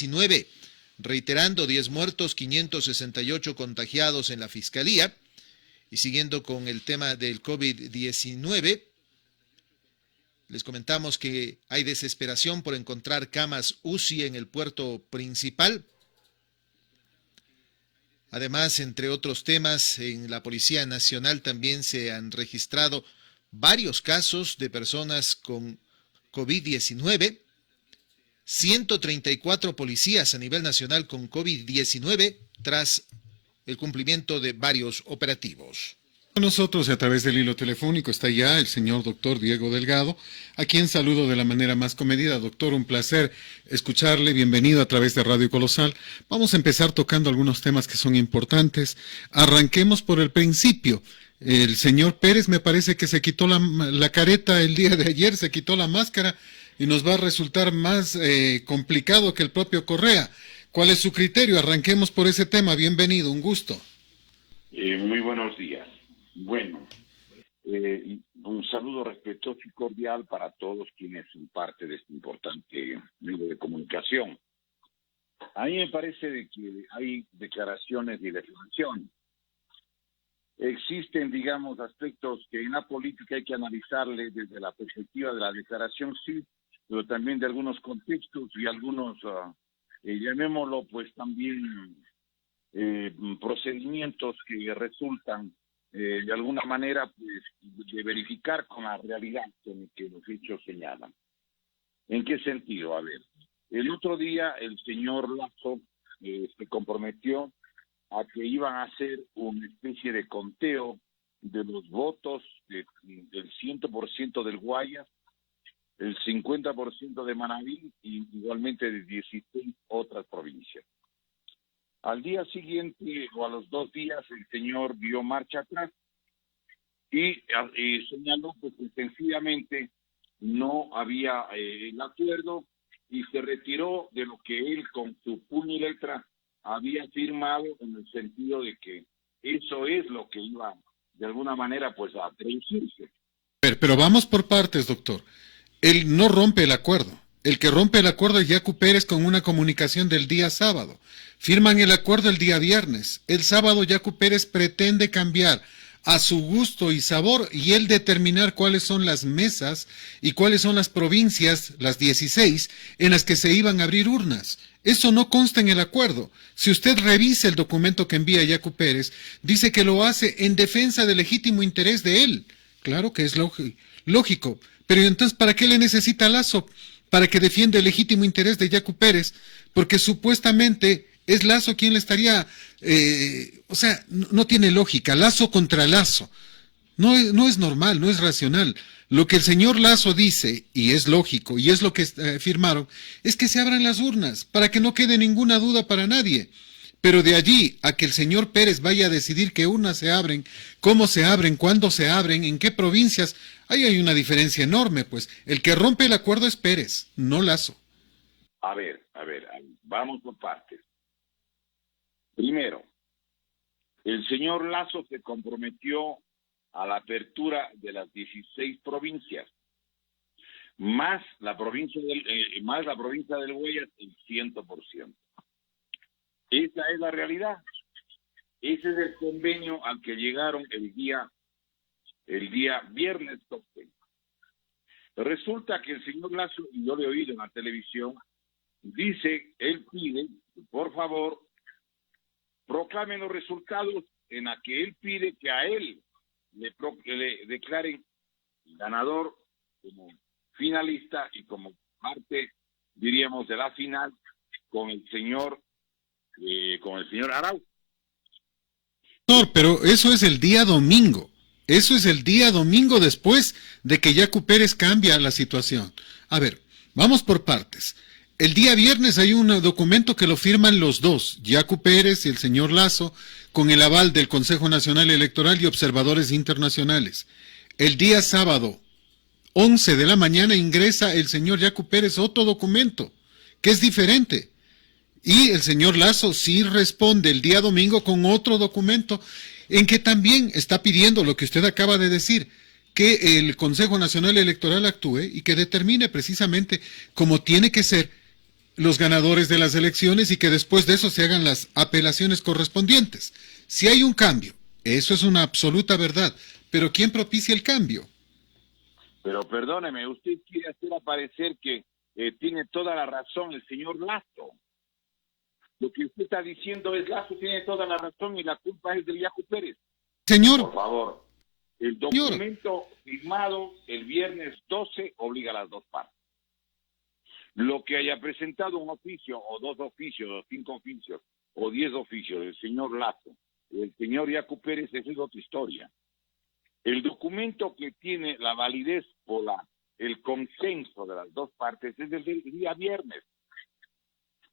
COVID-19, reiterando 10 muertos, 568 contagiados en la Fiscalía. Y siguiendo con el tema del COVID-19, les comentamos que hay desesperación por encontrar camas UCI en el puerto principal. Además, entre otros temas, en la Policía Nacional también se han registrado varios casos de personas con COVID-19. 134 policías a nivel nacional con COVID-19 tras el cumplimiento de varios operativos. Con nosotros a través del hilo telefónico está ya el señor doctor Diego Delgado, a quien saludo de la manera más comedida. Doctor, un placer escucharle, bienvenido a través de Radio Colosal. Vamos a empezar tocando algunos temas que son importantes. Arranquemos por el principio. El señor Pérez me parece que se quitó la careta el día de ayer, se quitó la máscara y nos va a resultar más complicado que el propio Correa. ¿Cuál es su criterio? Arranquemos por ese tema. Bienvenido, un gusto. Muy buenos días. Bueno, un saludo respetuoso y cordial para todos quienes son parte de este importante medio de comunicación. A mí me parece de que hay declaraciones y definiciones. Existen, digamos, aspectos que en la política hay que analizarle desde la perspectiva de la declaración, sí, pero también de algunos contextos y algunos, llamémoslo, pues también procedimientos que resultan de alguna manera pues de verificar con la realidad que los hechos señalan. ¿En qué sentido? A ver, el otro día el señor Lasso se comprometió a que iban a hacer una especie de conteo de los votos del 100% del Guayas, el 50% de Manabí y igualmente de 16 otras provincias. Al día siguiente o a los 2 días el señor dio marcha atrás y señaló pues, que sencillamente no había el acuerdo y se retiró de lo que él con su puño y letra había firmado en el sentido de que eso es lo que iba de alguna manera pues a traducirse. Pero vamos por partes, doctor. Él no rompe el acuerdo. El que rompe el acuerdo es Yacu Pérez con una comunicación del día sábado. Firman el acuerdo el día viernes. El sábado Yacu Pérez pretende cambiar a su gusto y sabor y él determinar cuáles son las mesas y cuáles son las provincias, las 16, en las que se iban a abrir urnas. Eso no consta en el acuerdo. Si usted revisa el documento que envía Yacu Pérez, dice que lo hace en defensa del legítimo interés de él. Claro que es lógico. Pero entonces, ¿para qué le necesita Lasso? Para que defienda el legítimo interés de Yacu Pérez, porque supuestamente es Lasso quien le estaría, no tiene lógica, Lasso contra Lasso, no es normal, no es racional. Lo que el señor Lasso dice, y es lógico, y es lo que firmaron, es que se abran las urnas, para que no quede ninguna duda para nadie. Pero de allí a que el señor Pérez vaya a decidir qué urnas se abren, cómo se abren, cuándo se abren, en qué provincias, ahí hay una diferencia enorme, pues. El que rompe el acuerdo es Pérez, no Lasso. A ver, vamos por partes. Primero, el señor Lasso se comprometió a la apertura de las 16 provincias, más la provincia del Guayas, el 100%. Esa es la realidad. Ese es el convenio al que llegaron el día viernes 12. Resulta que el señor Lasso, y yo lo he oído en la televisión, él pide, por favor, proclamen los resultados en la que él pide que a él le declaren ganador como finalista y como parte, diríamos, de la final con el señor Arau. No, pero eso es el día domingo. Eso es el día domingo después de que Yacu Pérez cambia la situación. A ver, vamos por partes. El día viernes hay un documento que lo firman los dos, Yacu Pérez y el señor Lasso, con el aval del Consejo Nacional Electoral y observadores internacionales. El día sábado, 11 de la mañana, ingresa el señor Yacu Pérez otro documento, que es diferente. Y el señor Lasso sí responde el día domingo con otro documento en que también está pidiendo lo que usted acaba de decir, que el Consejo Nacional Electoral actúe y que determine precisamente cómo tiene que ser los ganadores de las elecciones y que después de eso se hagan las apelaciones correspondientes. Si hay un cambio, eso es una absoluta verdad, pero ¿quién propicia el cambio? Pero perdóneme, usted quiere hacer aparecer que tiene toda la razón el señor Lazo. Lo que usted está diciendo es Lazo tiene toda la razón y la culpa es de Yacu Pérez. Señor, Por favor, el documento firmado el viernes 12 obliga a las dos partes. Lo que haya presentado un oficio, o dos oficios, o 5 oficios, o 10 oficios del señor Lazo, el señor Yacu Pérez, esa es otra historia. El documento que tiene la validez por el consenso de las dos partes es del día viernes.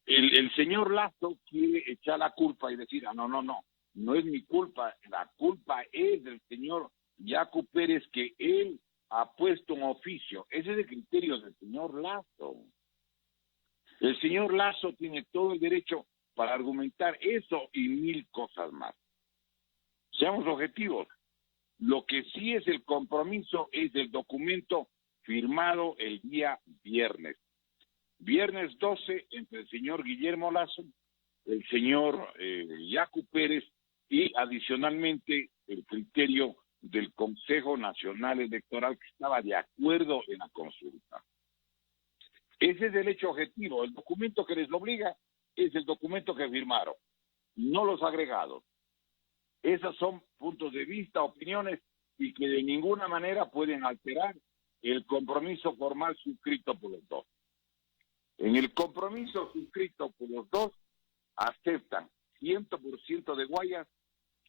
El señor Lazo quiere echar la culpa y decir, no es mi culpa, la culpa es del señor Yacu Pérez que él ha puesto un oficio. Ese es el criterio del señor Lazo. El señor Lazo tiene todo el derecho para argumentar eso y 1000 cosas más. Seamos objetivos. Lo que sí es el compromiso es el documento firmado el día viernes. Viernes 12 entre el señor Guillermo Lazo, el señor Yacu Pérez y adicionalmente el criterio del Consejo Nacional Electoral que estaba de acuerdo en la consulta. Ese es el hecho objetivo. El documento que les obliga es el documento que firmaron, no los agregados. Esos son puntos de vista, opiniones, y que de ninguna manera pueden alterar el compromiso formal suscrito por los dos. En el compromiso suscrito por los dos, aceptan 100% de Guayas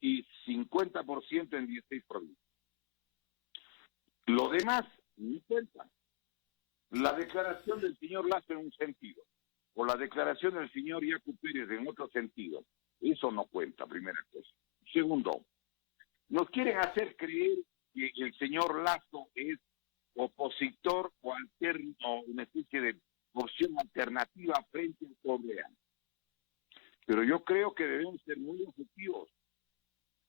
y 50% en 16 provincias. Lo demás, no cuentan. La declaración del señor Lazo en un sentido, o la declaración del señor Yacu Pérez en otro sentido, eso no cuenta, primera cosa. Segundo, nos quieren hacer creer que el señor Lazo es opositor o alterno, o una especie de opción alternativa frente al Correa. Pero yo creo que debemos ser muy objetivos.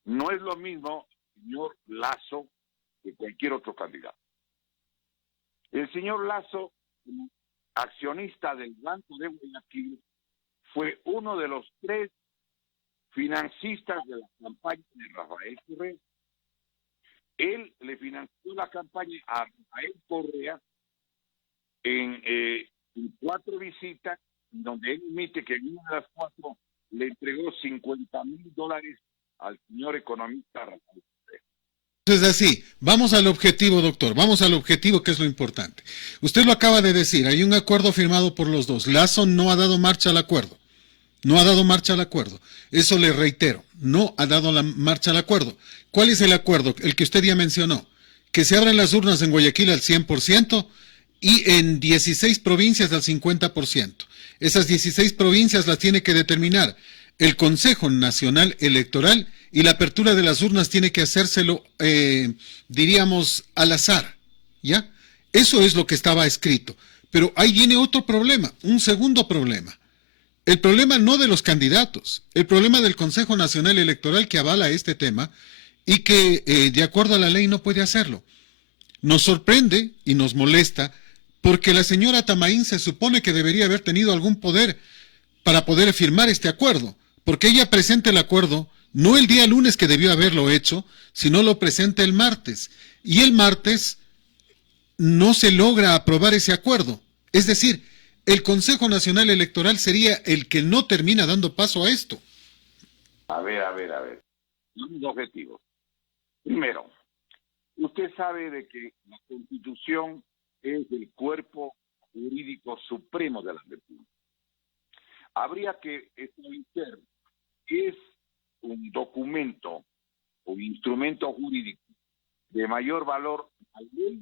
No es lo mismo el señor Lazo que cualquier otro candidato. El señor Lazo, como accionista del Banco de Guayaquil, fue uno de los 3 financistas de la campaña de Rafael Correa. Él le financió la campaña a Rafael Correa en 4 visitas, donde él admite que en una de las 4 le entregó $50,000 al señor economista Rafael Correa. Es así, vamos al objetivo, doctor, vamos al objetivo, que es lo importante. Usted lo acaba de decir, hay un acuerdo firmado por los dos. Lazo no ha dado marcha al acuerdo. No ha dado marcha al acuerdo. Eso le reitero, no ha dado la marcha al acuerdo. ¿Cuál es el acuerdo? El que usted ya mencionó. Que se abran las urnas en Guayaquil al 100% y en 16 provincias al 50%. Esas 16 provincias las tiene que determinar el Consejo Nacional Electoral y la apertura de las urnas tiene que hacérselo, diríamos, al azar. ¿Ya? Eso es lo que estaba escrito. Pero ahí viene otro problema, un segundo problema. El problema no de los candidatos, el problema del Consejo Nacional Electoral que avala este tema y que de acuerdo a la ley no puede hacerlo. Nos sorprende y nos molesta porque la señora Tamaín se supone que debería haber tenido algún poder para poder firmar este acuerdo, porque ella presenta el acuerdo no el día lunes que debió haberlo hecho, sino lo presenta el martes. Y el martes no se logra aprobar ese acuerdo. Es decir, el Consejo Nacional Electoral sería el que no termina dando paso a esto. A ver. Un objetivo. Primero, usted sabe de que la Constitución es el cuerpo jurídico supremo de la República. Habría que establecer qué es un documento o instrumento jurídico de mayor valor a la ley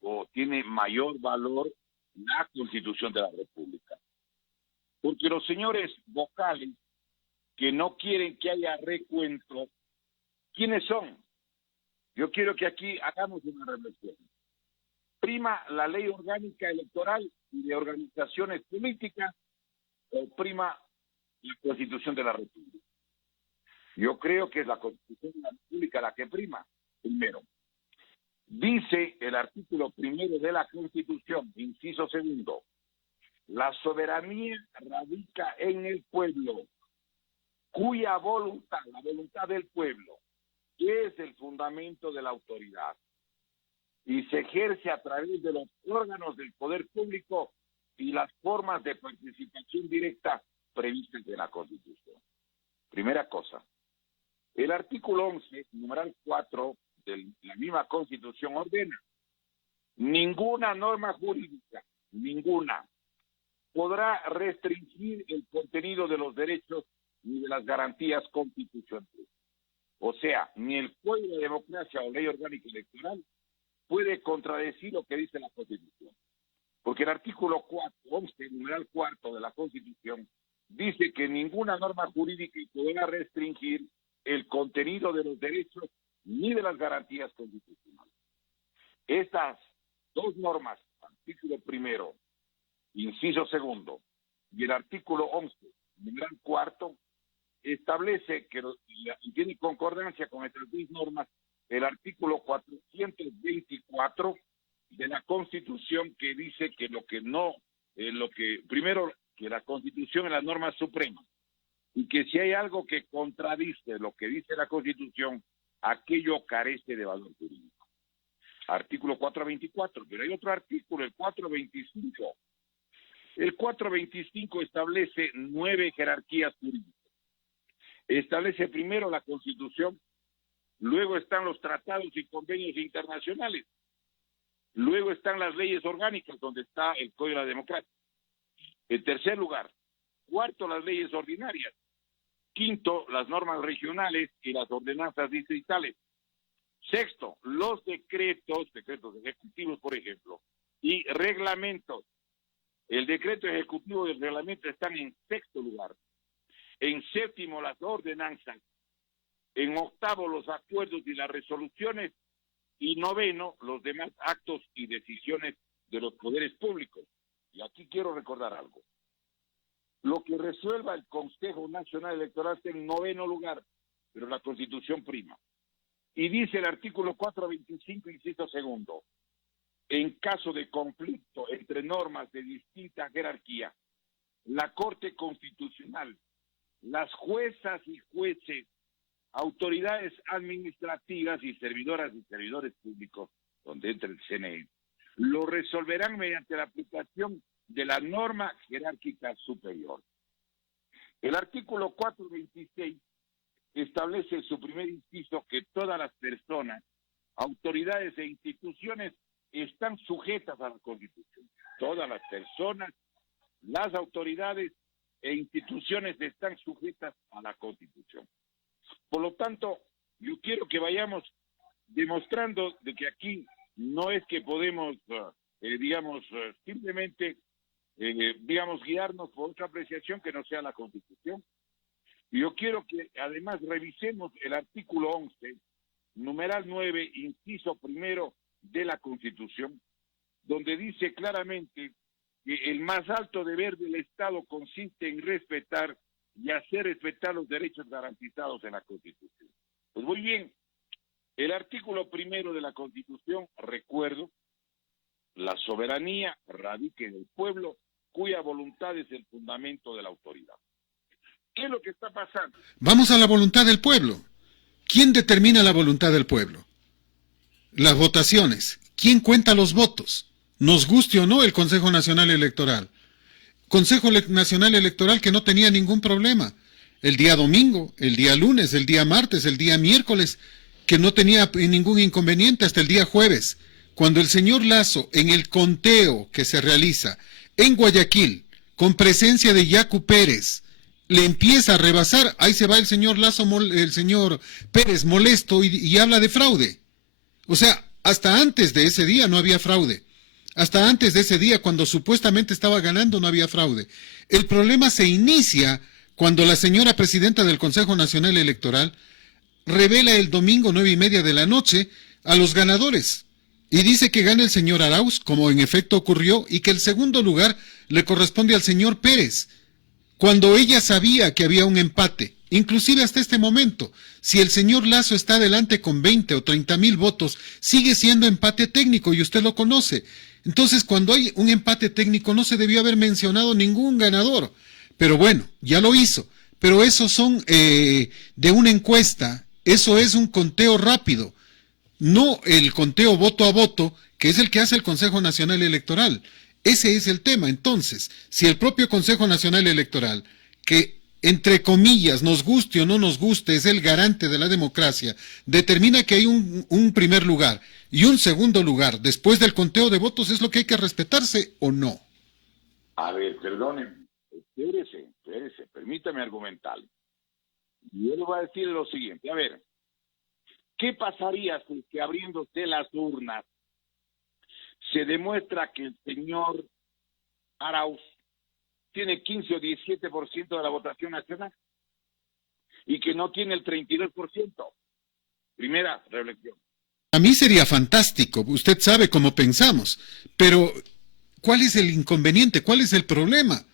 o tiene mayor valor la Constitución de la República. Porque los señores vocales que no quieren que haya recuento, ¿quiénes son? Yo quiero que aquí hagamos una reflexión. ¿Prima la ley orgánica electoral y de organizaciones políticas o prima la Constitución de la República? Yo creo que es la Constitución de la República la que prima, primero. Dice el artículo 1 de la Constitución, inciso 2, La soberanía radica en el pueblo, cuya voluntad, la voluntad del pueblo, es el fundamento de la autoridad y se ejerce a través de los órganos del poder público y las formas de participación directa previstas en la Constitución. Primera cosa, el artículo 11, numeral 4 de la misma Constitución ordena: ninguna norma jurídica, ninguna, podrá restringir el contenido de los derechos ni de las garantías constitucionales. O sea, ni el Código de Democracia o Ley Orgánica Electoral puede contradecir lo que dice la Constitución. Porque el artículo 11, numeral 4 de la Constitución, dice que ninguna norma jurídica podrá restringir el contenido de los derechos ni de las garantías constitucionales. Estas dos normas, artículo primero, inciso segundo, y el artículo 11, numeral 4, establece que y tiene concordancia con estas dos normas el artículo 424 de la Constitución, que dice que primero, que la Constitución es la norma suprema y que si hay algo que contradice lo que dice la Constitución, aquello carece de valor jurídico. Artículo 424, pero hay otro artículo, el 425. El 425 establece 9 jerarquías jurídicas. Establece primero la Constitución, luego están los tratados y convenios internacionales, luego están las leyes orgánicas, donde está el Código de la Democracia. En tercer lugar, cuarto, las leyes ordinarias. Quinto, las normas regionales y las ordenanzas distritales. Sexto, los decretos ejecutivos, por ejemplo, y reglamentos. El decreto ejecutivo y el reglamento están en sexto lugar. En séptimo, las ordenanzas. En octavo, los acuerdos y las resoluciones. Y noveno, los demás actos y decisiones de los poderes públicos. Y aquí quiero recordar algo. Lo que resuelva el Consejo Nacional Electoral está en noveno lugar, pero la Constitución prima. Y dice el artículo 425, inciso segundo, en caso de conflicto entre normas de distinta jerarquía, la Corte Constitucional, las juezas y jueces, autoridades administrativas y servidoras y servidores públicos, donde entra el CNE, lo resolverán mediante la aplicación de la norma jerárquica superior. El artículo 426 establece en su primer inciso que todas las personas, autoridades e instituciones están sujetas a la Constitución. Todas las personas, las autoridades e instituciones están sujetas a la Constitución. Por lo tanto, yo quiero que vayamos demostrando de que aquí no es que podemos, simplemente, guiarnos por otra apreciación que no sea la Constitución. Y yo quiero que además revisemos el artículo 11, numeral 9, inciso primero de la Constitución, donde dice claramente que el más alto deber del Estado consiste en respetar y hacer respetar los derechos garantizados en la Constitución. Pues muy bien, el artículo primero de la Constitución, recuerdo, la soberanía radica en el pueblo, cuya voluntad es el fundamento de la autoridad. ¿Qué es lo que está pasando? Vamos a la voluntad del pueblo. ¿Quién determina la voluntad del pueblo? Las votaciones. ¿Quién cuenta los votos? Nos guste o no el Consejo Nacional Electoral. Consejo Nacional Electoral que no tenía ningún problema. El día domingo, el día lunes, el día martes, el día miércoles, que no tenía ningún inconveniente hasta el día jueves. Cuando el señor Lasso, en el conteo que se realiza en Guayaquil, con presencia de Yacu Pérez, le empieza a rebasar, ahí se va el señor Lasso, el señor Pérez molesto y habla de fraude. O sea, hasta antes de ese día no había fraude. Hasta antes de ese día, cuando supuestamente estaba ganando, no había fraude. El problema se inicia cuando la señora presidenta del Consejo Nacional Electoral revela el domingo 9:30 de la noche a los ganadores y dice que gana el señor Arauz, como en efecto ocurrió, y que el segundo lugar le corresponde al señor Pérez, cuando ella sabía que había un empate. inclusive hasta este momento. Si el señor Lasso está adelante con 20 o 30,000 votos, sigue siendo empate técnico y usted lo conoce. Entonces, cuando hay un empate técnico, no se debió haber mencionado ningún ganador. Pero bueno, ya lo hizo. Pero esos son de una encuesta, eso es un conteo rápido, no el conteo voto a voto, que es el que hace el Consejo Nacional Electoral. Ese es el tema. Entonces, si el propio Consejo Nacional Electoral, que entre comillas, nos guste o no nos guste, es el garante de la democracia, determina que hay un primer lugar y un segundo lugar después del conteo de votos, ¿es lo que hay que respetarse o no? A ver, perdónenme, espérese, permítame argumentar. Yo le voy a decir lo siguiente, a ver, ¿qué pasaría si que abriéndose las urnas se demuestra que el señor Arauz tiene 15 o 17% de la votación nacional y que no tiene el 32%? Primera reflexión. A mí sería fantástico, usted sabe cómo pensamos, pero ¿cuál es el inconveniente? ¿Cuál es el problema?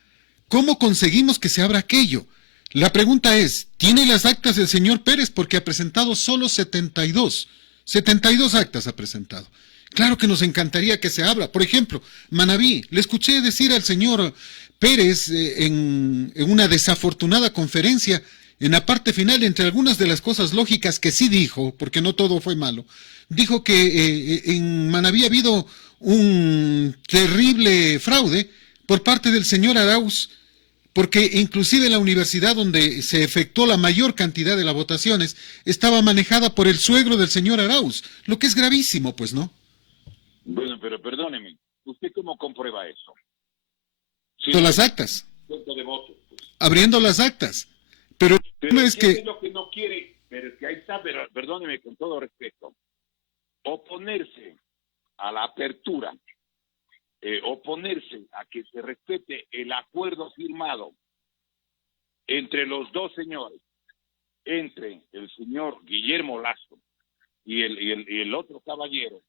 ¿Cómo conseguimos que se abra aquello? La pregunta es, ¿tiene las actas el señor Pérez? Porque ha presentado solo 72. 72 actas ha presentado. Claro que nos encantaría que se abra. Por ejemplo, Manabí, le escuché decir al señor Pérez en una desafortunada conferencia, en la parte final, entre algunas de las cosas lógicas que sí dijo, porque no todo fue malo, dijo que en Manabí ha habido un terrible fraude por parte del señor Arauz, porque inclusive la universidad donde se efectuó la mayor cantidad de las votaciones estaba manejada por el suegro del señor Arauz, lo que es gravísimo, pues, ¿no? Bueno, pero perdóneme, ¿usted cómo comprueba eso? Sí, las actas. De votos, pues. Abriendo las actas. Pero el problema es que... es lo que no quiere, pero es que ahí está, pero perdóneme con todo respeto, oponerse a la apertura, oponerse a que se respete el acuerdo firmado entre los dos señores, entre el señor Guillermo Lasso y el otro caballero,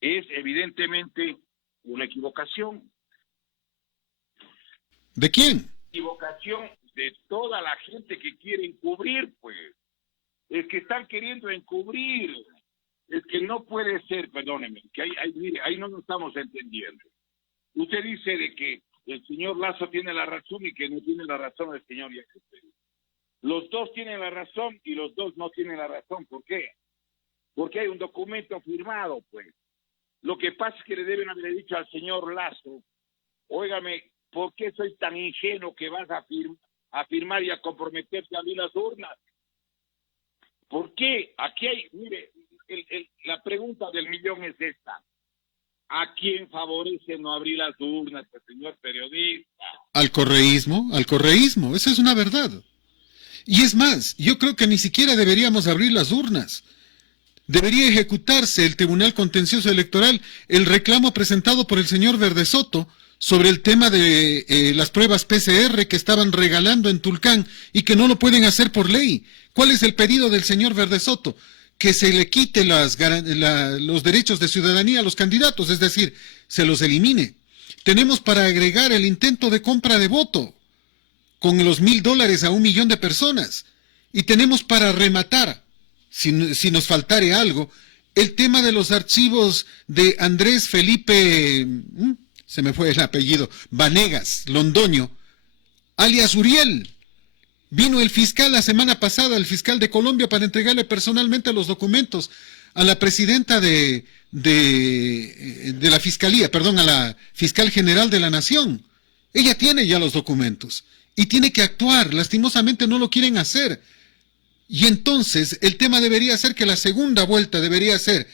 es evidentemente una equivocación. ¿De quién? Equivocación de toda la gente que quiere encubrir, pues. Es que están queriendo encubrir. Es que no puede ser, perdóneme, que mire, ahí no nos estamos entendiendo. Usted dice de que el señor Lasso tiene la razón y que no tiene la razón el señor Yacu Pérez. Los dos tienen la razón y los dos no tienen la razón. ¿Por qué? Porque hay un documento firmado, pues. Lo que pasa es que le deben haber dicho al señor Lasso, óigame, ¿por qué soy tan ingenuo que vas a firmar y a comprometerte a abrir las urnas? ¿Por qué? Aquí hay, mire, la pregunta del millón es esta. ¿A quién favorece no abrir las urnas, el señor periodista? Al correísmo, esa es una verdad. Y es más, yo creo que ni siquiera deberíamos abrir las urnas. Debería ejecutarse el Tribunal Contencioso Electoral el reclamo presentado por el señor Verdesoto sobre el tema de las pruebas PCR que estaban regalando en Tulcán y que no lo pueden hacer por ley. ¿Cuál es el pedido del señor Verdesoto? Que se le quite los derechos de ciudadanía a los candidatos, es decir, se los elimine. Tenemos para agregar el intento de compra de voto con los $1,000 a 1,000,000 de personas. Y tenemos para rematar, si nos faltare algo, el tema de los archivos de Andrés Felipe, se me fue el apellido, Vanegas Londoño, alias Uriel. Vino el fiscal la semana pasada, el fiscal de Colombia, para entregarle personalmente los documentos a la presidenta de la fiscalía, perdón, a la fiscal general de la nación. Ella tiene ya los documentos y tiene que actuar. Lastimosamente no lo quieren hacer. Y entonces el tema debería ser que la segunda vuelta debería ser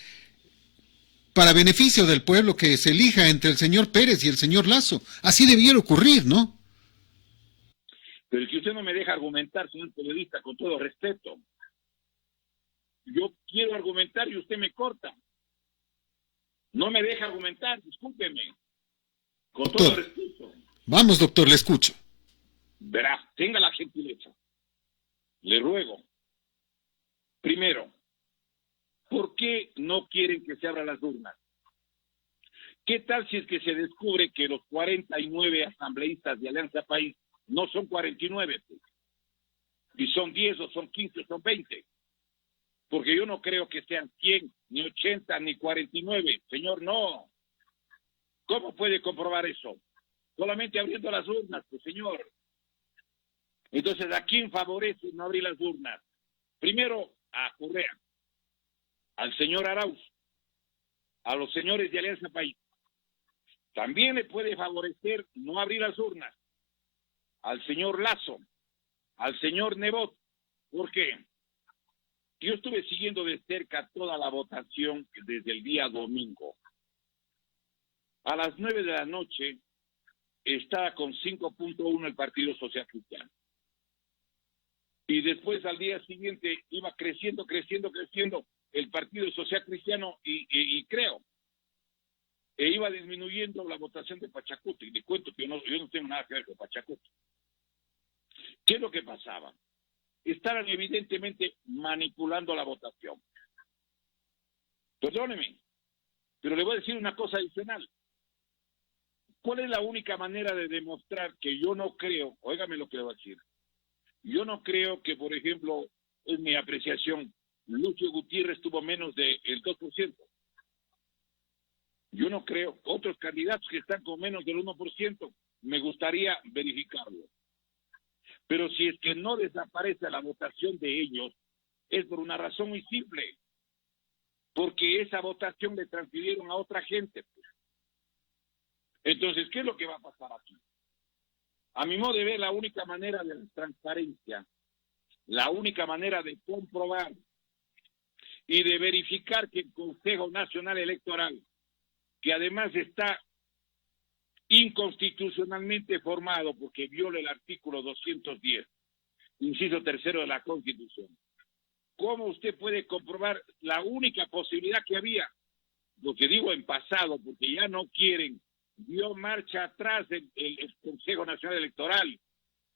para beneficio del pueblo, que se elija entre el señor Pérez y el señor Lasso. Así debiera ocurrir, ¿no? Pero si usted no me deja argumentar, señor periodista, con todo respeto, yo quiero argumentar y usted me corta. No me deja argumentar, discúlpeme. Con Doctor, todo respeto. Vamos, doctor, le escucho. Verá, tenga la gentileza. Le ruego. Primero, ¿por qué no quieren que se abran las urnas? ¿Qué tal si es que se descubre que los 49 asambleístas de Alianza País no son 49? Pues? Y son 10 o son 15 o son 20. Porque yo no creo que sean 100, ni 80, ni 49. Señor, no. ¿Cómo puede comprobar eso? Solamente abriendo las urnas, pues, señor. Entonces, ¿a quién favorece no abrir las urnas? Primero, a Correa, al señor Arauz, a los señores de Alianza País. También le puede favorecer no abrir las urnas al señor Lasso, al señor Nebot. ¿Por qué? Yo estuve siguiendo de cerca toda la votación desde el día domingo. A las 9 de la noche estaba con 5.1 el Partido Social Cristiano. Y después al día siguiente iba creciendo el Partido Social Cristiano y creo. E iba disminuyendo la votación de Pachacuti. Y le cuento que yo no tengo nada que ver con Pachacuti. ¿Qué es lo que pasaba? Estaban evidentemente manipulando la votación. Perdóneme, pero le voy a decir una cosa adicional. ¿Cuál es la única manera de demostrar que yo no creo? Óigame lo que le voy a decir. Yo no creo que, por ejemplo, en mi apreciación, Lucio Gutiérrez tuvo menos del 2%. Yo no creo. Otros candidatos que están con menos del 1%, me gustaría verificarlo. Pero si es que no desaparece la votación de ellos, es por una razón muy simple. Porque esa votación le transfirieron a otra gente. Entonces, ¿qué es lo que va a pasar aquí? A mi modo de ver, la única manera de la transparencia, la única manera de comprobar y de verificar que el Consejo Nacional Electoral, que además está inconstitucionalmente formado porque viola el artículo 210, inciso tercero de la Constitución. ¿Cómo usted puede comprobar la única posibilidad que había? Lo que digo en pasado, porque ya no quieren, dio marcha atrás el Consejo Nacional Electoral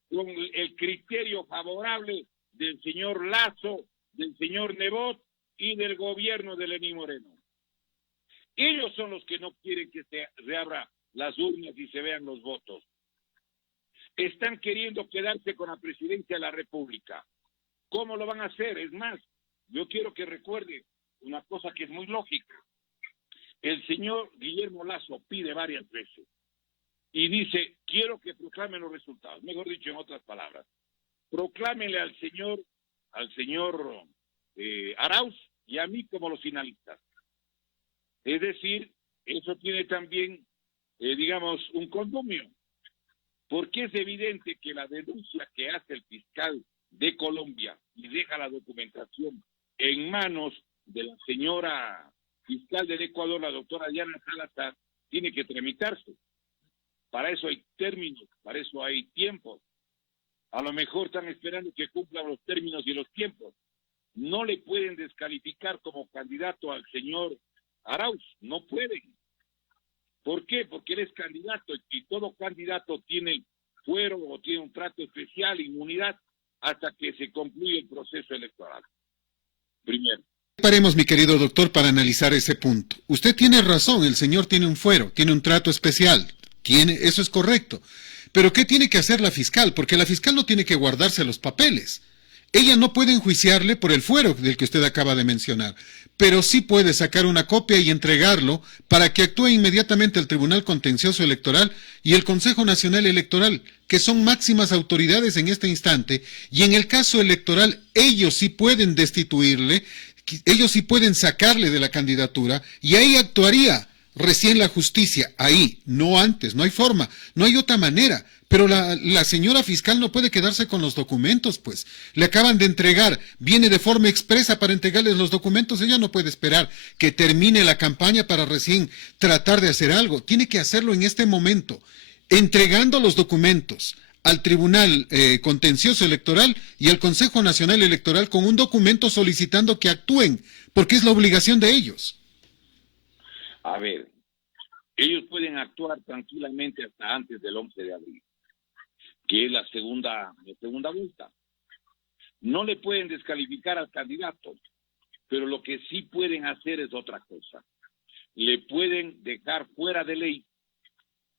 con el criterio favorable del señor Lasso, del señor Nebot y del gobierno de Lenín Moreno. Ellos son los que no quieren que se reabra las urnas y se vean los votos. Están queriendo quedarse con la presidencia de la República. ¿Cómo lo van a hacer? Es más, yo quiero que recuerde una cosa que es muy lógica. El señor Guillermo Lasso pide varias veces y dice, quiero que proclamen los resultados. Mejor dicho, en otras palabras, proclámenle al señor Arauz y a mí como los finalistas. Es decir, eso tiene también, digamos, un condumio, porque es evidente que la denuncia que hace el fiscal de Colombia y deja la documentación en manos de la señora fiscal del Ecuador, la doctora Diana Salazar, tiene que tramitarse. Para eso hay términos, para eso hay tiempos. A lo mejor están esperando que cumplan los términos y los tiempos. No le pueden descalificar como candidato al señor Arauz, no pueden. ¿Por qué? Porque él es candidato y todo candidato tiene fuero o tiene un trato especial, inmunidad, hasta que se concluye el proceso electoral. Primero. Paremos, mi querido doctor, para analizar ese punto. Usted tiene razón, el señor tiene un fuero, tiene un trato especial, eso es correcto. Pero ¿qué tiene que hacer la fiscal? Porque la fiscal no tiene que guardarse los papeles. Ella no puede enjuiciarle por el fuero del que usted acaba de mencionar, pero sí puede sacar una copia y entregarlo para que actúe inmediatamente el Tribunal Contencioso Electoral y el Consejo Nacional Electoral, que son máximas autoridades en este instante, y en el caso electoral ellos sí pueden destituirle, ellos sí pueden sacarle de la candidatura, y ahí actuaría recién la justicia, ahí, no antes, no hay forma, no hay otra manera. Pero la señora fiscal no puede quedarse con los documentos, pues. Le acaban de entregar, viene de forma expresa para entregarles los documentos. Ella no puede esperar que termine la campaña para recién tratar de hacer algo. Tiene que hacerlo en este momento, entregando los documentos al Tribunal Contencioso Electoral y al Consejo Nacional Electoral con un documento solicitando que actúen, porque es la obligación de ellos. A ver, ellos pueden actuar tranquilamente hasta antes del 11 de abril. Que es la segunda vuelta. No le pueden descalificar al candidato, pero lo que sí pueden hacer es otra cosa. Le pueden dejar fuera de ley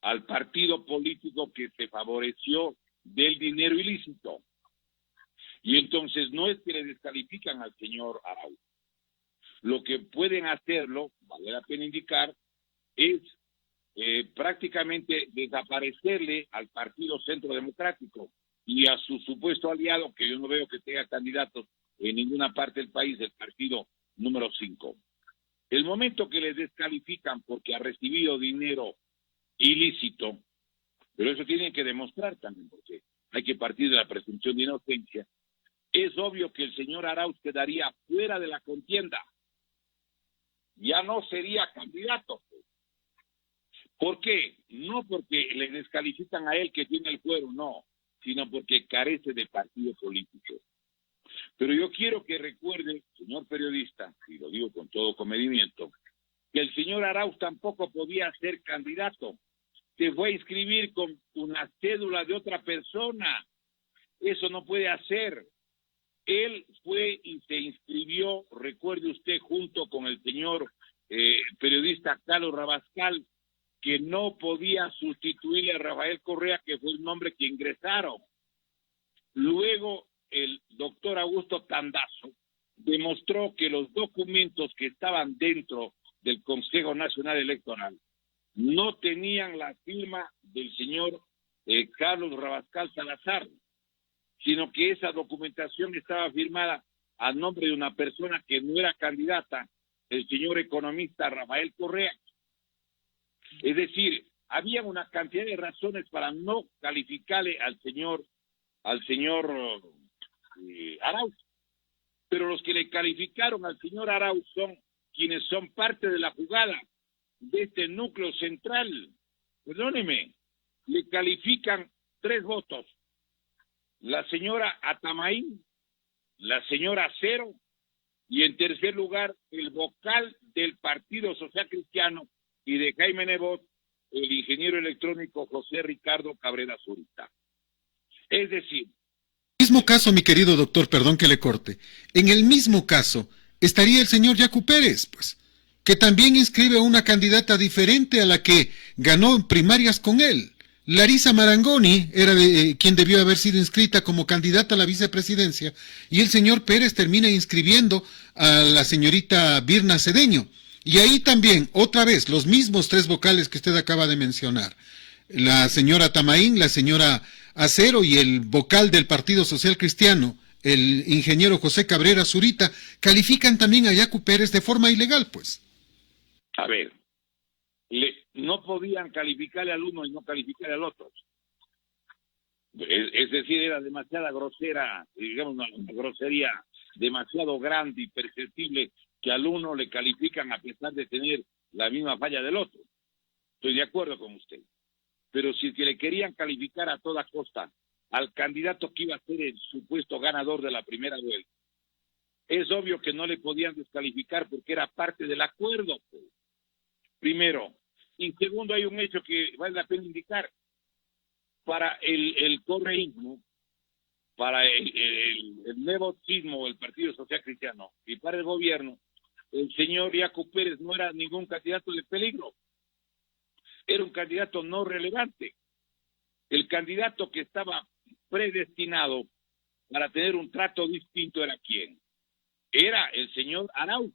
al partido político que se favoreció del dinero ilícito. Y entonces no es que le descalifican al señor Arauz. Lo que pueden hacerlo, vale la pena indicar, es prácticamente desaparecerle al Partido Centro Democrático y a su supuesto aliado, que yo no veo que tenga candidatos en ninguna parte del país, el partido número 5. El momento que le descalifican porque ha recibido dinero ilícito, pero eso tienen que demostrar también, porque hay que partir de la presunción de inocencia, es obvio que el señor Arauz quedaría fuera de la contienda. Ya no sería candidato. ¿Por qué? No porque le descalifican a él que tiene el fuero, no, sino porque carece de partido político. Pero yo quiero que recuerde, señor periodista, y lo digo con todo comedimiento, que el señor Arauz tampoco podía ser candidato. Se fue a inscribir con una cédula de otra persona. Eso no puede hacer. Él fue y se inscribió, recuerde usted, junto con el señor periodista Carlos Rabascal, que no podía sustituirle a Rafael Correa, que fue el nombre que ingresaron. Luego, el doctor Augusto Tandazo demostró que los documentos que estaban dentro del Consejo Nacional Electoral no tenían la firma del señor Carlos Rabascal Salazar, sino que esa documentación estaba firmada a nombre de una persona que no era candidata, el señor economista Rafael Correa. Es decir, había una cantidad de razones para no calificarle al señor Arauz. Pero los que le calificaron al señor Arauz son quienes son parte de la jugada de este núcleo central. Perdóneme, le califican 3 votos. La señora Atamaín, la señora Cero, y en tercer lugar, el vocal del Partido Social Cristiano y de Jaime Nebot, el ingeniero electrónico José Ricardo Cabrera Zurita. Es decir... En el mismo caso, mi querido doctor, perdón que le corte, en el mismo caso estaría el señor Yacu Pérez, pues, que también inscribe a una candidata diferente a la que ganó en primarias con él. Larisa Marangoni era quien debió haber sido inscrita como candidata a la vicepresidencia, y el señor Pérez termina inscribiendo a la señorita Birna Cedeño. Y ahí también, otra vez, los mismos 3 vocales que usted acaba de mencionar. La señora Tamaín, la señora Acero y el vocal del Partido Social Cristiano, el ingeniero José Cabrera Zurita, califican también a Yacu Pérez de forma ilegal, pues. A ver, no podían calificarle al uno y no calificarle al otro. Es decir, era demasiada grosera, digamos, una grosería demasiado grande y perceptible que al uno le califican a pesar de tener la misma falla del otro. Estoy de acuerdo con usted. Pero si que le querían calificar a toda costa al candidato que iba a ser el supuesto ganador de la primera vuelta, es obvio que no le podían descalificar porque era parte del acuerdo, pues. Primero. Y segundo, hay un hecho que vale la pena indicar. Para el correísmo, para el nebotismo, el Partido Social Cristiano, y para el gobierno, el señor Yacu Pérez no era ningún candidato de peligro. Era un candidato no relevante. El candidato que estaba predestinado para tener un trato distinto era ¿quién? Era el señor Arauz.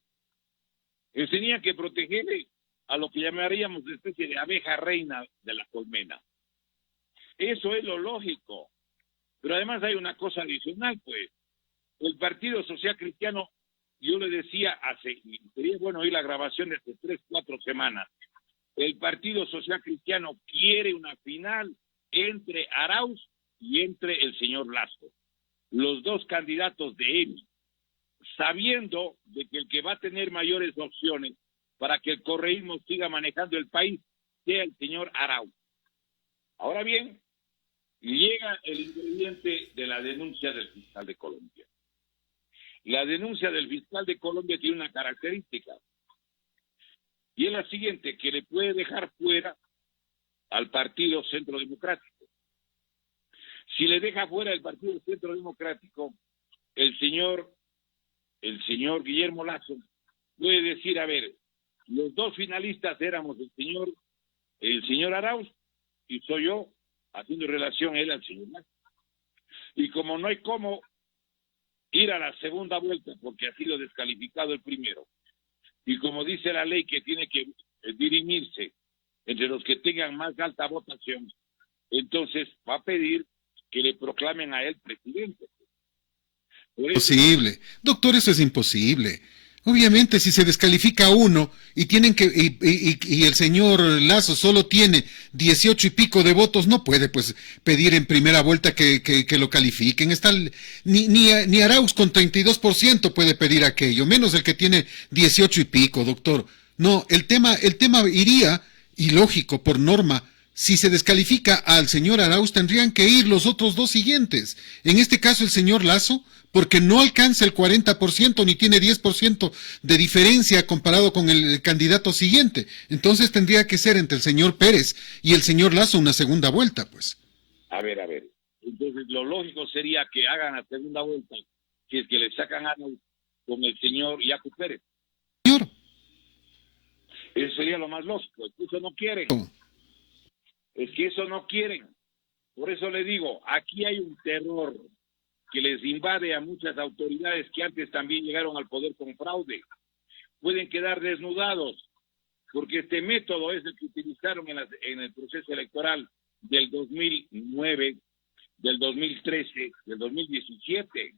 Él tenía que protegerle a lo que llamaríamos una especie de abeja reina de la colmena. Eso es lo lógico. Pero además hay una cosa adicional, pues. El Partido Social Cristiano, yo le decía sería bueno oír la grabación de hace 3, 4 semanas. El Partido Social Cristiano quiere una final entre Arauz y entre el señor Lazo. Los dos candidatos de él, sabiendo de que el que va a tener mayores opciones para que el correísmo siga manejando el país sea el señor Arauz. Ahora bien, llega el ingrediente de la denuncia del fiscal de Colombia. La denuncia del fiscal de Colombia tiene una característica, y es la siguiente, que le puede dejar fuera al Partido Centro Democrático. Si le deja fuera el Partido Centro Democrático, el señor Guillermo Lazo puede decir, a ver, los dos finalistas éramos el señor Arauz y soy yo, haciendo relación a él al señor Lazo. Y como no hay cómo ir a la segunda vuelta porque ha sido descalificado el primero. Y como dice la ley que tiene que dirimirse entre los que tengan más alta votación, entonces va a pedir que le proclamen a él presidente. Imposible. Doctor, eso es imposible. Obviamente, si se descalifica a uno y tienen y el señor Lasso solo tiene 18 y pico de votos, no puede pues pedir en primera vuelta que lo califiquen. Ni Arauz con 32% puede pedir aquello, menos el que tiene 18 y pico, doctor. No, el tema iría, y lógico, por norma, si se descalifica al señor Arauz, tendrían que ir los otros dos siguientes. En este caso, el señor Lasso, porque no alcanza el 40% ni tiene 10% de diferencia comparado con el candidato siguiente. Entonces tendría que ser entre el señor Pérez y el señor Lasso una segunda vuelta, pues. A ver. Entonces lo lógico sería que hagan la segunda vuelta, si es que le sacan a con el señor Yacu Pérez. Señor. Eso sería lo más lógico. Es que eso no quieren. Es que eso no quieren. Por eso le digo, aquí hay un terror que les invade a muchas autoridades que antes también llegaron al poder con fraude. Pueden quedar desnudados, porque este método es el que utilizaron en el proceso electoral del 2009, del 2013, del 2017.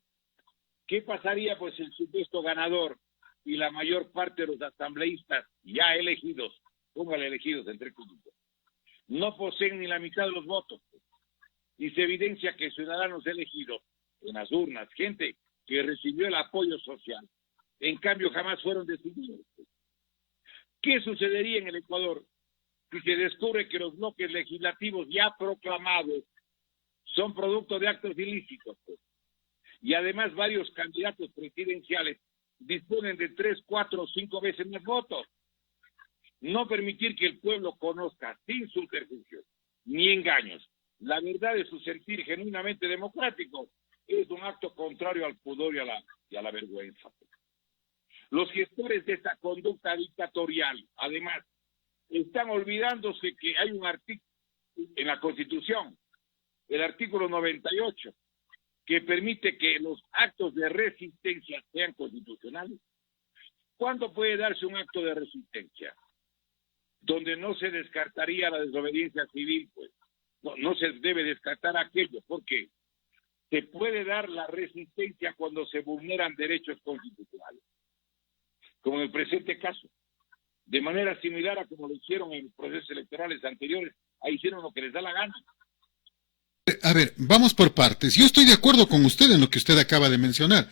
¿Qué pasaría pues el supuesto ganador y la mayor parte de los asambleístas ya elegidos, póngale elegidos entre comillas, no poseen ni la mitad de los votos? Y se evidencia que ciudadanos elegidos en las urnas, gente que recibió el apoyo social, en cambio jamás fueron decididos. ¿Qué sucedería en el Ecuador si se descubre que los bloques legislativos ya proclamados son producto de actos ilícitos? Y además varios candidatos presidenciales disponen de 3, 4 o 5 veces más votos. No permitir que el pueblo conozca sin subterfugios ni engaños la verdad de su sentir genuinamente democrático es un acto contrario al pudor y a la vergüenza. Los gestores de esta conducta dictatorial, además, están olvidándose que hay un artículo en la Constitución, el artículo 98, que permite que los actos de resistencia sean constitucionales. ¿Cuándo puede darse un acto de resistencia? Donde no se descartaría la desobediencia civil, pues. No se debe descartar aquello, porque se puede dar la resistencia cuando se vulneran derechos constitucionales, como en el presente caso, de manera similar a como lo hicieron en procesos electorales anteriores. Ahí hicieron lo que les da la gana. A ver, vamos por partes. Yo estoy de acuerdo con usted en lo que usted acaba de mencionar.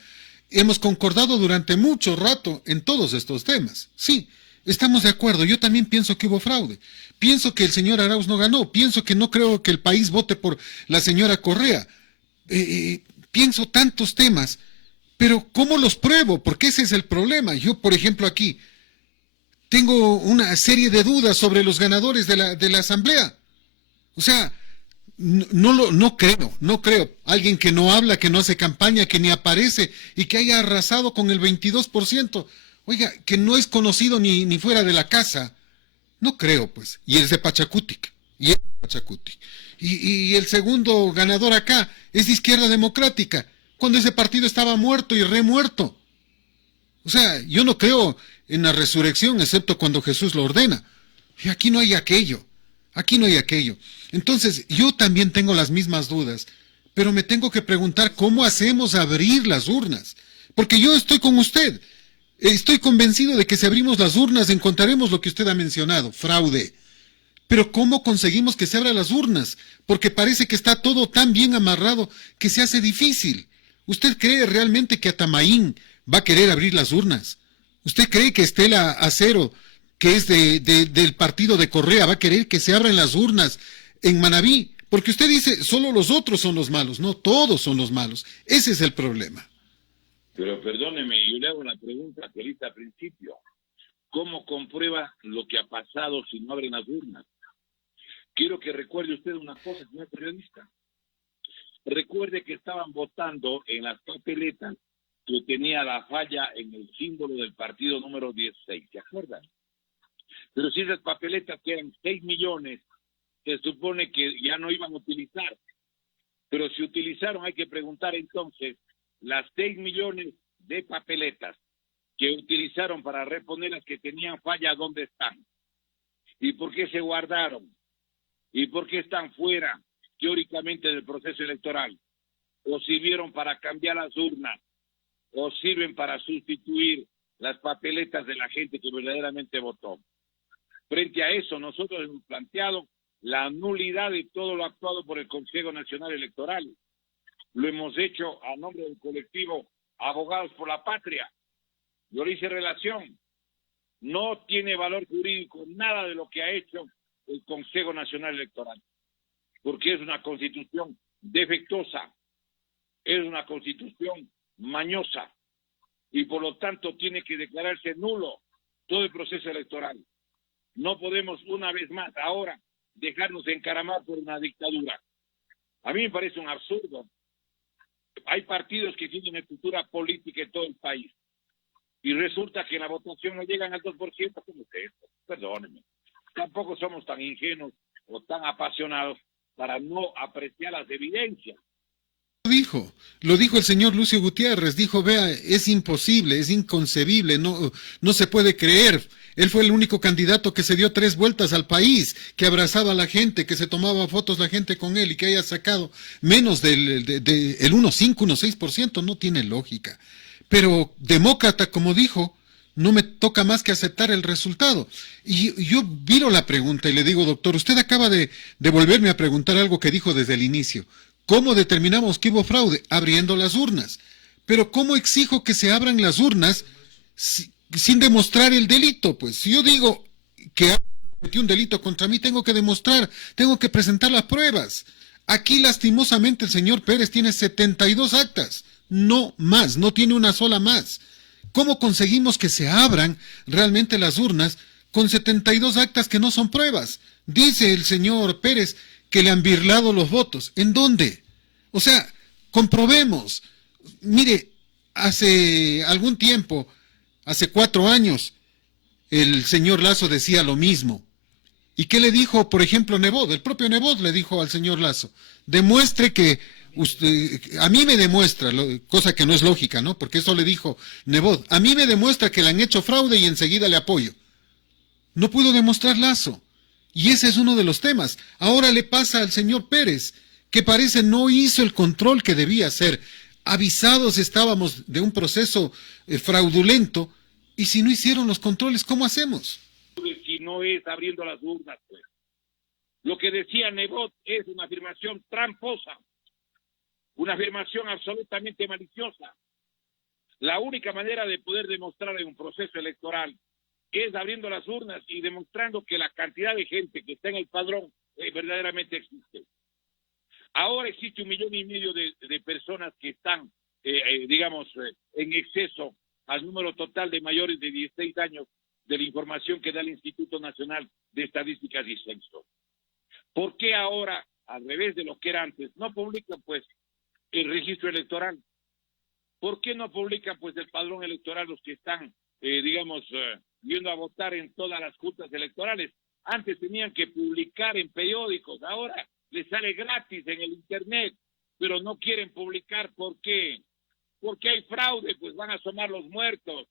Hemos concordado durante mucho rato en todos estos temas. Sí, estamos de acuerdo. Yo también pienso que hubo fraude. Pienso que el señor Arauz no ganó. Pienso que no creo que el país vote por la señora Correa. Pienso tantos temas, pero ¿cómo los pruebo? Porque ese es el problema. Yo, por ejemplo, aquí tengo una serie de dudas sobre los ganadores de la asamblea. O sea, no creo. Alguien que no habla, que no hace campaña, que ni aparece y que haya arrasado con el 22%. Oiga, que no es conocido ni fuera de la casa. No creo, pues. Y es de Pachacutic. Y el segundo ganador acá es de Izquierda Democrática, cuando ese partido estaba muerto y remuerto. O sea, yo no creo en la resurrección, excepto cuando Jesús lo ordena. Y aquí no hay aquello. Entonces, yo también tengo las mismas dudas, pero me tengo que preguntar cómo hacemos abrir las urnas. Porque yo estoy con usted. Estoy convencido de que si abrimos las urnas encontraremos lo que usted ha mencionado, fraude. Pero ¿cómo conseguimos que se abran las urnas? Porque parece que está todo tan bien amarrado que se hace difícil. ¿Usted cree realmente que Atamaín va a querer abrir las urnas? ¿Usted cree que Estela Acero, que es del partido de Correa, va a querer que se abran las urnas en Manabí? Porque usted dice, solo los otros son los malos. No, todos son los malos. Ese es el problema. Pero perdóneme, yo le hago una pregunta que le hice al principio. ¿Cómo comprueba lo que ha pasado si no abren las urnas? Quiero que recuerde usted una cosa, señor periodista. Recuerde que estaban votando en las papeletas que tenía la falla en el símbolo del partido número 16, ¿se acuerdan? Pero si esas papeletas que eran 6 millones, se supone que ya no iban a utilizar. Pero si utilizaron, hay que preguntar entonces las 6 millones de papeletas que utilizaron para reponer las que tenían falla, ¿dónde están? ¿Y por qué se guardaron? ¿Y por qué están fuera, teóricamente, del proceso electoral? ¿O sirvieron para cambiar las urnas? ¿O sirven para sustituir las papeletas de la gente que verdaderamente votó? Frente a eso, nosotros hemos planteado la nulidad de todo lo actuado por el Consejo Nacional Electoral. Lo hemos hecho a nombre del colectivo Abogados por la Patria. Yo le hice relación. No tiene valor jurídico nada de lo que ha hecho el Consejo Nacional Electoral, porque es una constitución defectuosa, es una constitución mañosa, y por lo tanto tiene que declararse nulo todo el proceso electoral. No podemos una vez más ahora dejarnos encaramar por una dictadura. A mí me parece un absurdo. Hay partidos que tienen estructura política en todo el país y resulta que en la votación no llegan al 2%, como ustedes. Perdónenme. Tampoco somos tan ingenuos o tan apasionados para no apreciar las evidencias. Lo dijo el señor Lucio Gutiérrez, dijo, vea, es imposible, es inconcebible, no se puede creer. Él fue el único candidato que se dio 3 vueltas al país, que abrazaba a la gente, que se tomaba fotos la gente con él y que haya sacado menos del 1,5, 1,6%, no tiene lógica. Pero demócrata, como dijo, no me toca más que aceptar el resultado. Y yo viro la pregunta y le digo, doctor, usted acaba de volverme a preguntar algo que dijo desde el inicio. ¿Cómo determinamos que hubo fraude? Abriendo las urnas. Pero ¿cómo exijo que se abran las urnas sin demostrar el delito? Pues si yo digo que cometió un delito contra mí, tengo que demostrar, tengo que presentar las pruebas. Aquí lastimosamente el señor Pérez tiene 72 actas, no más, no tiene una sola más. ¿Cómo conseguimos que se abran realmente las urnas con 72 actas que no son pruebas? Dice el señor Pérez que le han birlado los votos. ¿En dónde? O sea, comprobemos. Mire, hace algún tiempo, hace 4 años, el señor Lasso decía lo mismo. ¿Y qué le dijo, por ejemplo, Nebot? El propio Nebot le dijo al señor Lasso, demuestre que usted, a mí me demuestra, cosa que no es lógica, ¿no? Porque eso le dijo Nebot, a mí me demuestra que le han hecho fraude y enseguida le apoyo. No pudo demostrar Lasso. Y ese es uno de los temas. Ahora le pasa al señor Pérez, que parece no hizo el control que debía hacer. Avisados estábamos de un proceso fraudulento, y si no hicieron los controles, ¿cómo hacemos? Si no es abriendo las urnas, pues. Lo que decía Nebot es una afirmación tramposa, una afirmación absolutamente maliciosa. La única manera de poder demostrar en un proceso electoral es abriendo las urnas y demostrando que la cantidad de gente que está en el padrón verdaderamente existe. Ahora existe 1,5 millones de personas que están, en exceso al número total de mayores de 16 años de la información que da el Instituto Nacional de Estadísticas y Censo. ¿Por qué ahora, al revés de lo que era antes, no publican pues el registro electoral? ¿Por qué no publican pues el padrón electoral los que están, yendo a votar en todas las juntas electorales? Antes tenían que publicar en periódicos, ahora les sale gratis en el internet, pero no quieren publicar. ¿Por qué? Porque hay fraude, pues van a asomar los muertos.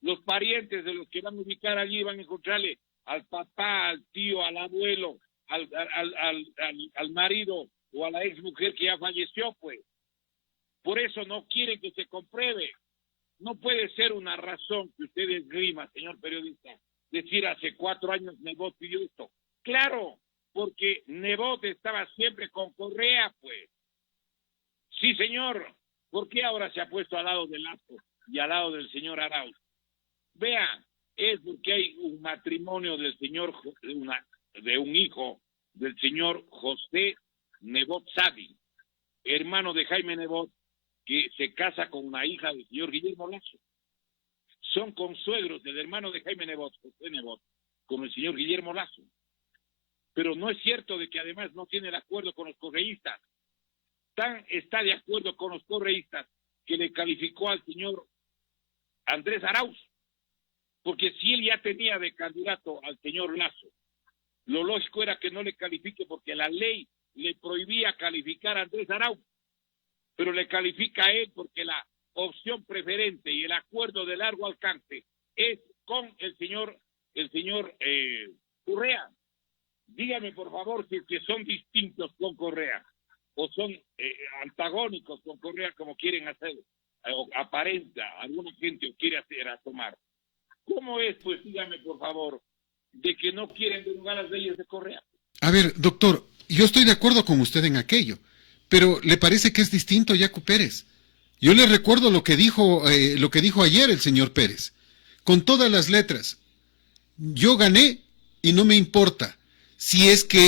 Los parientes de los que van a ubicar allí van a encontrarle al papá, al tío, al abuelo, al marido o a la ex mujer que ya falleció, pues. Por eso no quieren que se compruebe. No puede ser una razón que usted esgrima, señor periodista, decir hace 4 años Nebot pidió esto. Claro, porque Nebot estaba siempre con Correa, pues. Sí, señor. ¿Por qué ahora se ha puesto al lado de Lasso y al lado del señor Arauz? Vean, es porque hay un matrimonio del señor, de un hijo del señor José Nebot Sadi, hermano de Jaime Nebot, que se casa con una hija del señor Guillermo Lasso. Son consuegros del hermano de Jaime Nebot, José Nebot, con el señor Guillermo Lasso. Pero no es cierto de que además no tiene el acuerdo con los correístas. Tan está de acuerdo con los correístas que le calificó al señor Andrés Arauz. Porque si él ya tenía de candidato al señor Lasso, lo lógico era que no le califique porque la ley le prohibía calificar a Andrés Arauz. pero le califica a él porque la opción preferente y el acuerdo de largo alcance es con el señor Correa. Dígame, por favor, si es que son distintos con Correa o son antagónicos con Correa, como quieren hacer, o aparenta alguna gente o quiere hacer a tomar. ¿Cómo es, pues, dígame, por favor, de que no quieren derogar las leyes de Correa? A ver, doctor, yo estoy de acuerdo con usted en aquello, pero ¿le parece que es distinto Yacu Pérez? Yo le recuerdo lo que dijo ayer el señor Pérez, con todas las letras. Yo gané y no me importa. Si es que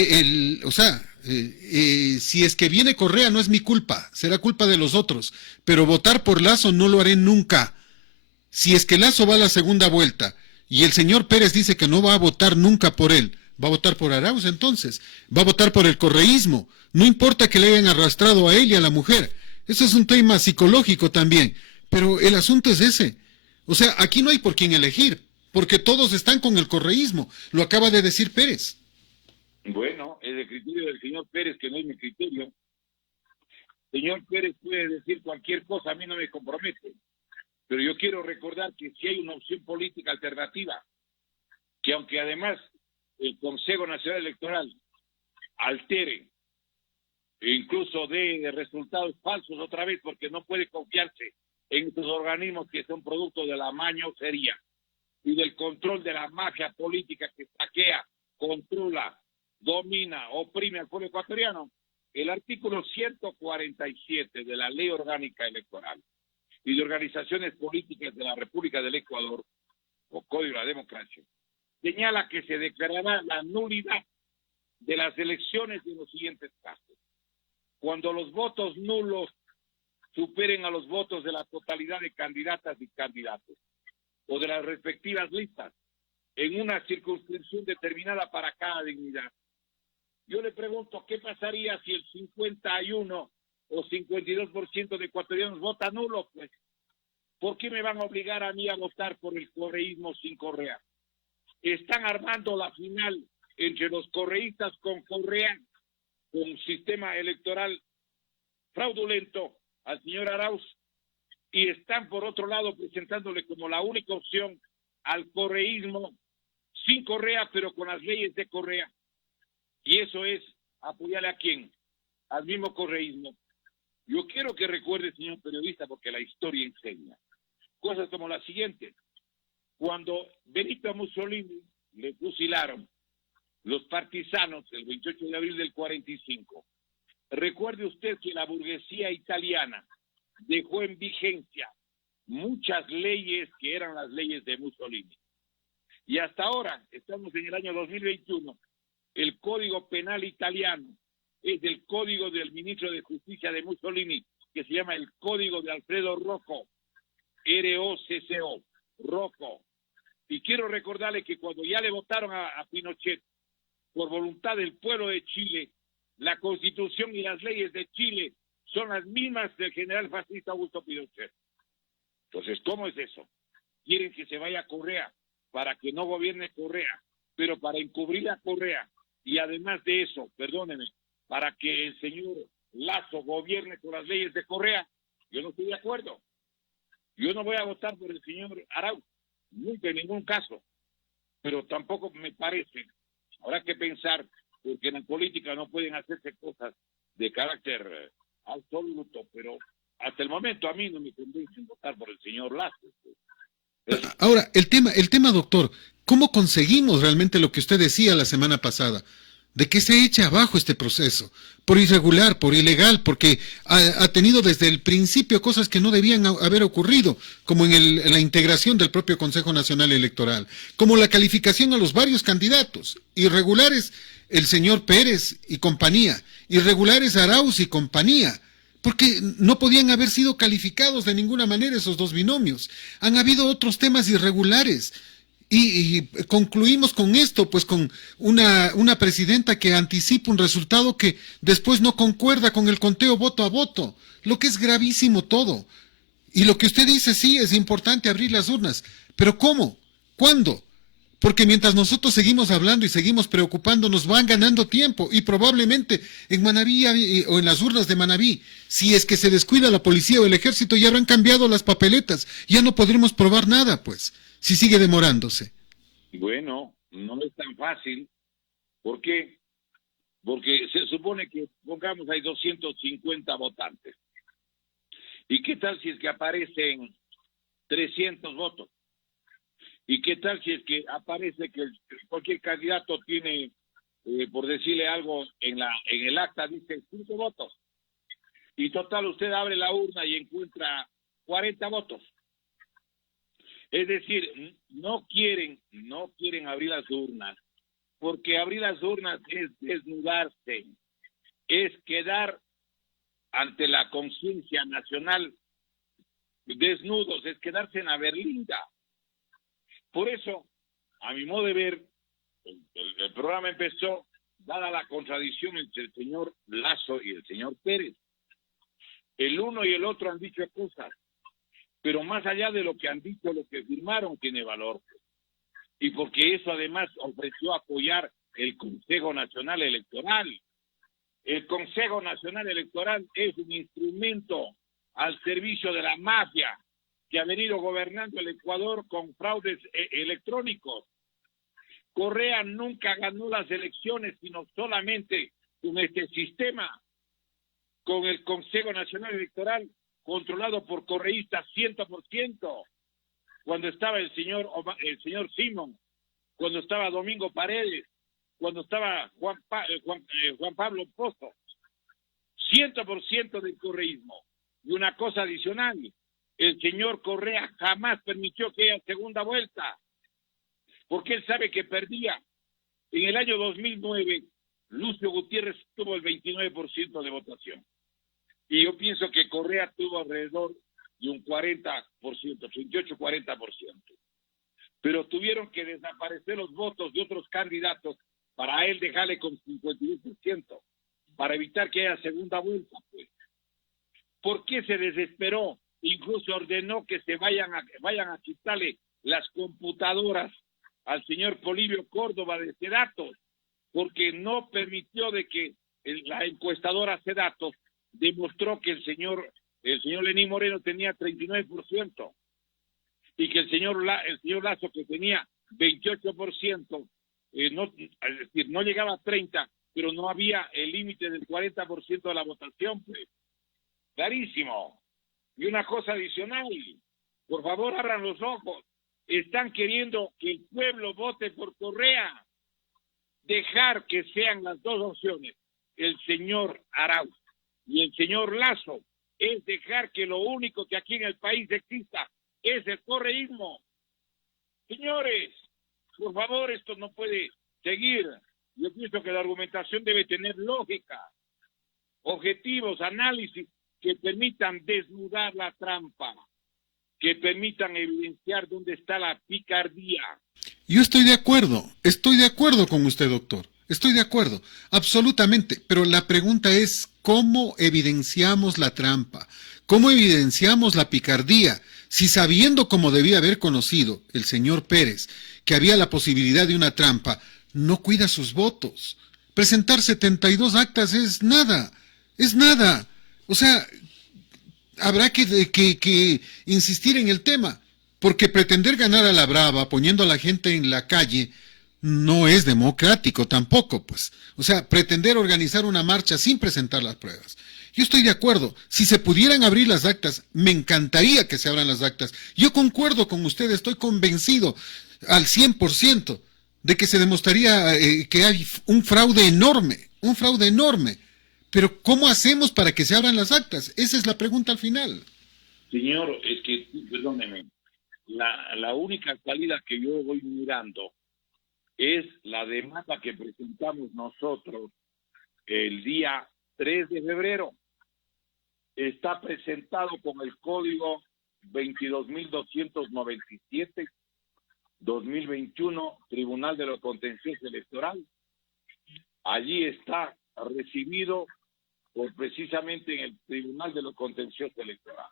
si es que viene Correa no es mi culpa, será culpa de los otros, pero votar por Lasso no lo haré nunca. Si es que Lasso va a la segunda vuelta y el señor Pérez dice que no va a votar nunca por él, va a votar por Arauz entonces, va a votar por el correísmo, no importa que le hayan arrastrado a él y a la mujer, eso es un tema psicológico también, pero el asunto es ese. O sea, aquí no hay por quién elegir, porque todos están con el correísmo, lo acaba de decir Pérez. Bueno, es el criterio del señor Pérez, que no es mi criterio. Señor Pérez puede decir cualquier cosa, a mí no me compromete. Pero yo quiero recordar que si hay una opción política alternativa, que aunque además el Consejo Nacional Electoral altere e incluso dé resultados falsos otra vez, porque no puede confiarse en estos organismos que son producto de la mañosería y del control de la mafia política que saquea, controla, domina, oprime al pueblo ecuatoriano. El artículo 147 de la Ley Orgánica Electoral y de Organizaciones Políticas de la República del Ecuador, o Código de la Democracia, señala que se declarará la nulidad de las elecciones en los siguientes casos. Cuando los votos nulos superen a los votos de la totalidad de candidatas y candidatos, o de las respectivas listas, en una circunscripción determinada para cada dignidad. Yo le pregunto, ¿qué pasaría si el 51 o 52% de ecuatorianos vota nulo? Pues, ¿por qué me van a obligar a mí a votar por el correísmo sin Correa? Están armando la final entre los correístas con Correa, con un sistema electoral fraudulento al señor Arauz, y están por otro lado presentándole como la única opción al correísmo sin Correa, pero con las leyes de Correa. Y eso es apoyarle a quién, al mismo correísmo. Yo quiero que recuerde, señor periodista, porque la historia enseña cosas como la siguiente. Cuando Benito Mussolini le fusilaron los partisanos el 28 de abril del 45, recuerde usted que la burguesía italiana dejó en vigencia muchas leyes que eran las leyes de Mussolini. Y hasta ahora, estamos en el año 2021, el Código Penal italiano es el código del ministro de Justicia de Mussolini, que se llama el Código de Alfredo Rocco, R-O-C-C-O, Rocco. Y quiero recordarle que cuando ya le votaron a Pinochet, por voluntad del pueblo de Chile, la Constitución y las leyes de Chile son las mismas del general fascista Augusto Pinochet. Entonces, ¿cómo es eso? Quieren que se vaya a Correa para que no gobierne Correa, pero para encubrir a Correa, y además de eso, perdónenme, para que el señor Lasso gobierne con las leyes de Correa. Yo no estoy de acuerdo. Yo no voy a votar por el señor Arauz, nunca, en ningún caso, pero tampoco me parece. Habrá que pensar, porque en la política no pueden hacerse cosas de carácter absoluto, pero hasta el momento a mí no me convence votar por el señor Lasso. Ahora, el tema, doctor, ¿cómo conseguimos realmente lo que usted decía la semana pasada? De que se eche abajo este proceso, por irregular, por ilegal, porque ha tenido desde el principio cosas que no debían haber ocurrido, como en la integración del propio Consejo Nacional Electoral, como la calificación a los varios candidatos, irregulares el señor Pérez y compañía, irregulares Arauz y compañía, porque no podían haber sido calificados de ninguna manera esos dos binomios. Han habido otros temas irregulares. Y concluimos con esto, pues con una presidenta que anticipa un resultado que después no concuerda con el conteo voto a voto, lo que es gravísimo todo. Y lo que usted dice, sí, es importante abrir las urnas, pero ¿cómo? ¿Cuándo? Porque mientras nosotros seguimos hablando y seguimos preocupándonos, van ganando tiempo. Y probablemente en Manabí o en las urnas de Manabí, si es que se descuida la policía o el ejército, ya habrán cambiado las papeletas. Ya no podremos probar nada, pues, si sigue demorándose. Bueno, no es tan fácil. ¿Por qué? Porque se supone que, pongamos, hay 250 votantes. ¿Y qué tal si es que aparecen 300 votos? ¿Y qué tal si es que aparece que cualquier candidato tiene, por decirle algo, en el acta dice 5 votos? Y total, usted abre la urna y encuentra 40 votos. Es decir, no quieren abrir las urnas, porque abrir las urnas es desnudarse, es quedar ante la conciencia nacional desnudos, es quedarse en la berlinda. Por eso, a mi modo de ver, el programa empezó dada la contradicción entre el señor Lasso y el señor Pérez. El uno y el otro han dicho cosas, pero más allá de lo que han dicho, lo que firmaron tiene valor. Y porque eso además ofreció apoyar el Consejo Nacional Electoral. El Consejo Nacional Electoral es un instrumento al servicio de la mafia que ha venido gobernando el Ecuador con fraudes electrónicos. Correa nunca ganó las elecciones, sino solamente con este sistema, con el Consejo Nacional Electoral controlado por correístas 100%, cuando estaba el señor Simón, cuando estaba Domingo Paredes, cuando estaba Juan Pablo Pozo, 100% del correísmo. Y una cosa adicional, el señor Correa jamás permitió que haya segunda vuelta, porque él sabe que perdía. En el año 2009, Lucio Gutiérrez tuvo el 29% de votación. Y yo pienso que Correa tuvo alrededor de un 40%, 38-40%. Pero tuvieron que desaparecer los votos de otros candidatos para él dejarle con 51%, para evitar que haya segunda vuelta, pues. ¿Por qué se desesperó? Incluso ordenó que se vayan a quitarle las computadoras al señor Polibio Córdoba de Sedatos, porque no permitió de que la encuestadora Sedatos demostró que el señor Lenín Moreno tenía 39% y que el señor Lasso, que tenía 28%, es decir, no llegaba a 30%, pero no había el límite del 40% de la votación, pues. Clarísimo. Y una cosa adicional, por favor abran los ojos, están queriendo que el pueblo vote por Correa, dejar que sean las dos opciones, el señor Arauz y el señor Lasso, es dejar que lo único que aquí en el país exista es el correísmo. Señores, por favor, esto no puede seguir. Yo pienso que la argumentación debe tener lógica, objetivos, análisis que permitan desnudar la trampa, que permitan evidenciar dónde está la picardía. Yo estoy de acuerdo con usted, doctor. Estoy de acuerdo, absolutamente. Pero la pregunta es, ¿cómo evidenciamos la trampa? ¿Cómo evidenciamos la picardía? Si sabiendo, como debía haber conocido el señor Pérez, que había la posibilidad de una trampa, no cuida sus votos. Presentar 72 actas es nada. O sea, habrá que insistir en el tema, porque pretender ganar a la brava poniendo a la gente en la calle no es democrático tampoco, pues. O sea, pretender organizar una marcha sin presentar las pruebas. Yo estoy de acuerdo, si se pudieran abrir las actas, me encantaría que se abran las actas. Yo concuerdo con usted, estoy convencido al 100% de que se demostraría que hay un fraude enorme. Pero ¿cómo hacemos para que se abran las actas? Esa es la pregunta al final. Señor, es que, perdóneme, la única salida que yo voy mirando es la demanda que presentamos nosotros el día 3 de febrero. Está presentado con el código 22.297, 2021, Tribunal de lo Contencioso Electoral. Allí está recibido precisamente en el Tribunal de lo Contencioso Electoral.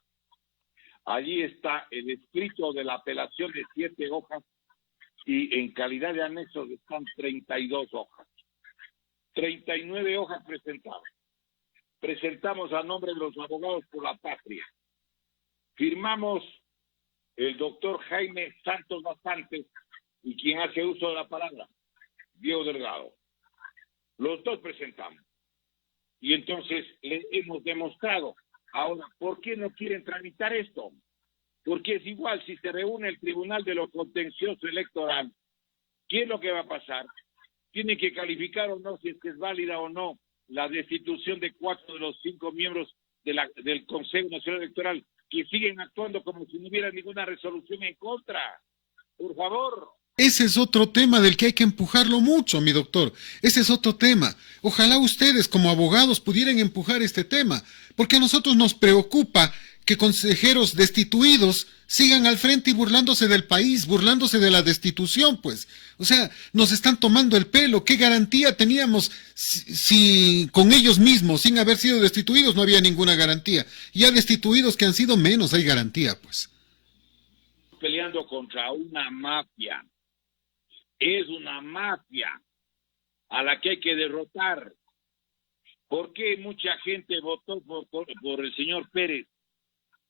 Allí está el escrito de la apelación de 7 hojas y en calidad de anexos están 32 hojas. 39 hojas presentadas. Presentamos a nombre de los abogados por la patria. Firmamos el doctor Jaime Santos Bastantes y quien hace uso de la palabra, Diego Delgado. Los dos presentamos. Y entonces le hemos demostrado. Ahora, ¿por qué no quieren tramitar esto? Porque es igual si se reúne el Tribunal de lo Contencioso Electoral. ¿Qué es lo que va a pasar? Tiene que calificar o no si es que es válida o no la destitución de 4 de los 5 miembros del Consejo Nacional Electoral que siguen actuando como si no hubiera ninguna resolución en contra. Por favor. Ese es otro tema del que hay que empujarlo mucho, mi doctor. Ese es otro tema. Ojalá ustedes como abogados pudieran empujar este tema, porque a nosotros nos preocupa que consejeros destituidos sigan al frente y burlándose del país, burlándose de la destitución, pues. O sea, nos están tomando el pelo. ¿Qué garantía teníamos si con ellos mismos, sin haber sido destituidos, no había ninguna garantía? Ya destituidos que han sido menos, hay garantía, pues. Peleando contra una mafia. Es una mafia a la que hay que derrotar. ¿Por qué mucha gente votó por el señor Pérez?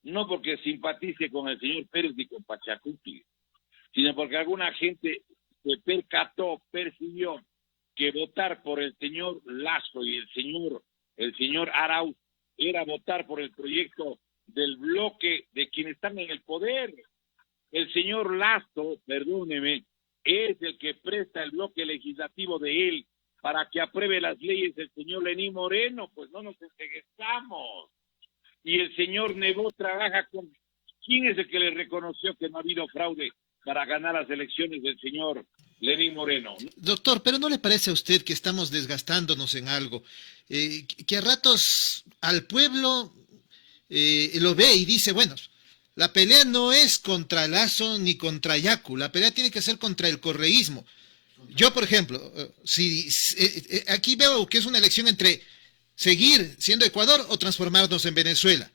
No porque simpatice con el señor Pérez ni con Pachacuti, sino porque alguna gente se percibió que votar por el señor Lasso y el señor Arauz era votar por el proyecto del bloque de quienes están en el poder. El señor Lasso, perdóneme, es el que presta el bloque legislativo de él para que apruebe las leyes del señor Lenín Moreno, pues no nos enseguezamos. Y el señor Nebot trabaja con... ¿Quién es el que le reconoció que no ha habido fraude para ganar las elecciones del señor Lenín Moreno? Doctor, ¿pero no le parece a usted que estamos desgastándonos en algo? Que a ratos al pueblo lo ve y dice, bueno, la pelea no es contra Lasso ni contra Yacu, la pelea tiene que ser contra el correísmo. Yo, por ejemplo, aquí veo que es una elección entre seguir siendo Ecuador o transformarnos en Venezuela.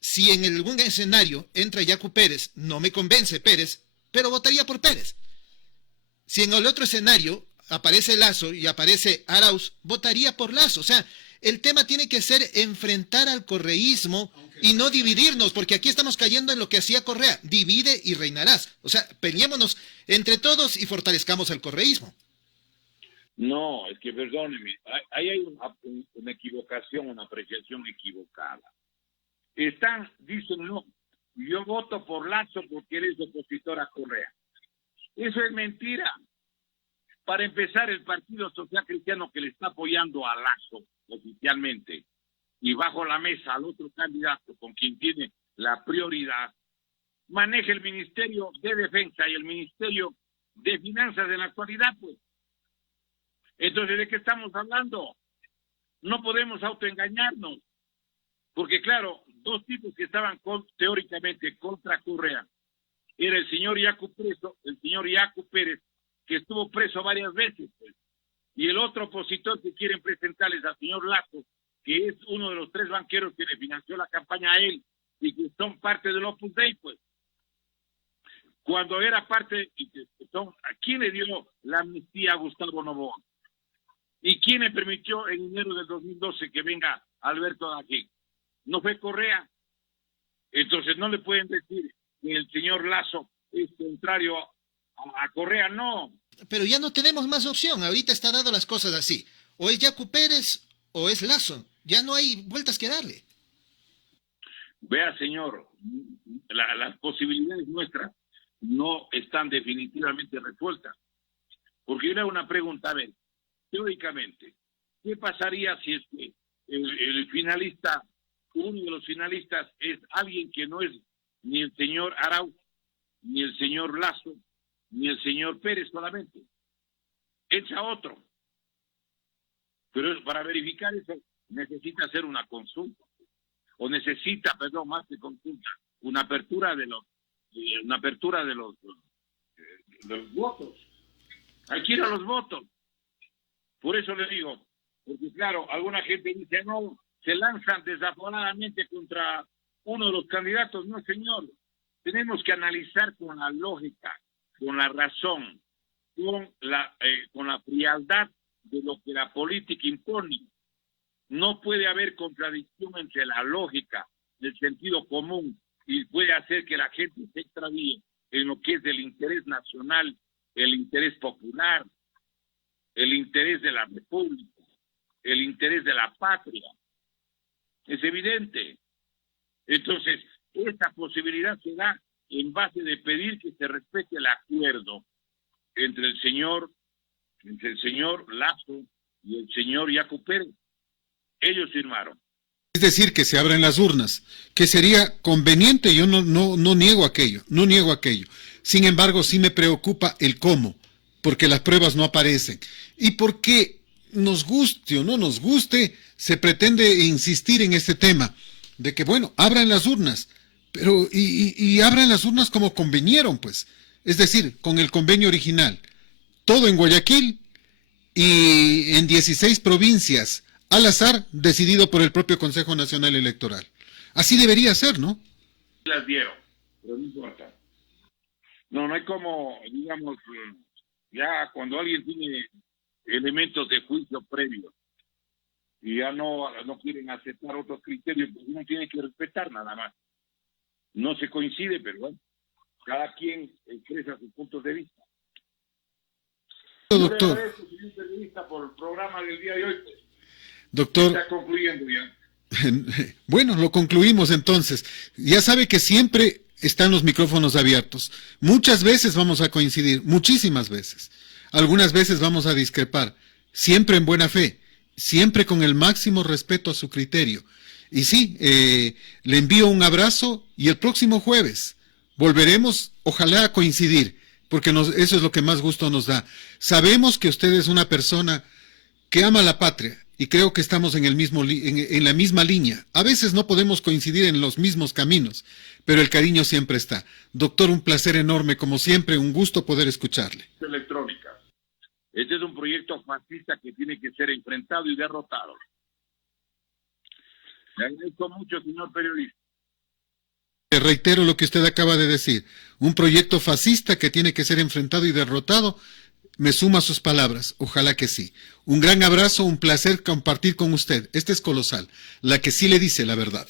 Si en algún escenario entra Yacu Pérez, no me convence Pérez, pero votaría por Pérez. Si en el otro escenario aparece Lasso y aparece Arauz, votaría por Lasso. O sea, el tema tiene que ser enfrentar al correísmo y no dividirnos, porque aquí estamos cayendo en lo que hacía Correa, divide y reinarás. O sea, peleémonos entre todos y fortalezcamos al correísmo. No, es que perdóneme, ahí hay una equivocación, una apreciación equivocada. Dicen, no, yo voto por Lasso porque eres opositor a Correa. Eso es mentira. Para empezar, el Partido Social Cristiano que le está apoyando a Lasso oficialmente y bajo la mesa al otro candidato con quien tiene la prioridad, maneja el Ministerio de Defensa y el Ministerio de Finanzas en la actualidad, pues. Entonces, ¿de qué estamos hablando? No podemos autoengañarnos, porque claro, dos tipos que estaban teóricamente contra Correa, era el señor Yacu preso, el señor Yacu Pérez, que estuvo preso varias veces, pues. Y el otro opositor que quieren presentarles al señor Lasso, que es uno de los 3 banqueros que le financió la campaña a él y que son parte del Opus Dei, pues. Cuando era parte, ¿a quién le dio la amnistía a Gustavo Noboa? ¿Y quién le permitió en enero del 2012 que venga Alberto de aquí? ¿No fue Correa? Entonces no le pueden decir que el señor Lasso es contrario a Correa, no. Pero ya no tenemos más opción, ahorita está dando las cosas así. O es Yacu Pérez o es Lasso, ya no hay vueltas que darle. Vea, señor, las posibilidades nuestras no están definitivamente resueltas. Porque yo le hago una pregunta, a ver, teóricamente, ¿qué pasaría si es que el finalista, uno de los finalistas es alguien que no es ni el señor Arauz, ni el señor Lasso, ni el señor Pérez solamente? Echa otro. Pero para verificar eso necesita hacer una consulta. O necesita, perdón, más que consulta, una apertura de los votos. Hay que ir a los votos. Por eso le digo, porque claro, alguna gente dice, no, se lanzan desaforadamente contra uno de los candidatos. No, señor, tenemos que analizar con la lógica, con la razón, con la frialdad de lo que la política impone. No puede haber contradicción entre la lógica, el sentido común, y puede hacer que la gente se extravíe en lo que es el interés nacional, el interés popular, el interés de la república, el interés de la patria. Es evidente. Entonces, esta posibilidad se da en base de pedir que se respete el acuerdo entre el señor Lazo y el señor Yacu Pérez. Ellos firmaron. Es decir, que se abren las urnas, que sería conveniente, yo no niego aquello, no niego aquello. Sin embargo, sí me preocupa el cómo, porque las pruebas no aparecen. Y porque nos guste o no nos guste, se pretende insistir en este tema, de que, bueno, abran las urnas, pero y abran las urnas como convenieron, pues. Es decir, con el convenio original. Todo en Guayaquil y en 16 provincias, al azar, decidido por el propio Consejo Nacional Electoral. Así debería ser, ¿no? Las dieron, pero no importa. No hay como, digamos, ya cuando alguien tiene elementos de juicio previo y ya no quieren aceptar otros criterios, pues uno tiene que respetar nada más. No se coincide, pero bueno, cada quien expresa sus puntos de vista. Doctor. Yo le agradezco, señor periodista, por el programa del día de hoy. Doctor. Está concluyendo ya. Bueno, lo concluimos entonces. Ya sabe que siempre están los micrófonos abiertos. Muchas veces vamos a coincidir, muchísimas veces. Algunas veces vamos a discrepar, siempre en buena fe, siempre con el máximo respeto a su criterio. Y sí, le envío un abrazo y el próximo jueves volveremos, ojalá, a coincidir, porque eso es lo que más gusto nos da. Sabemos que usted es una persona que ama la patria y creo que estamos en la misma línea. A veces no podemos coincidir en los mismos caminos, pero el cariño siempre está. Doctor, un placer enorme, como siempre, un gusto poder escucharle. Electrónica. Este es un proyecto fascista que tiene que ser enfrentado y derrotado. Le agradezco mucho, señor periodista. Reitero lo que usted acaba de decir. Un proyecto fascista que tiene que ser enfrentado y derrotado. Me suma sus palabras. Ojalá que sí. Un gran abrazo, un placer compartir con usted. Este es Colosal, la que sí le dice la verdad.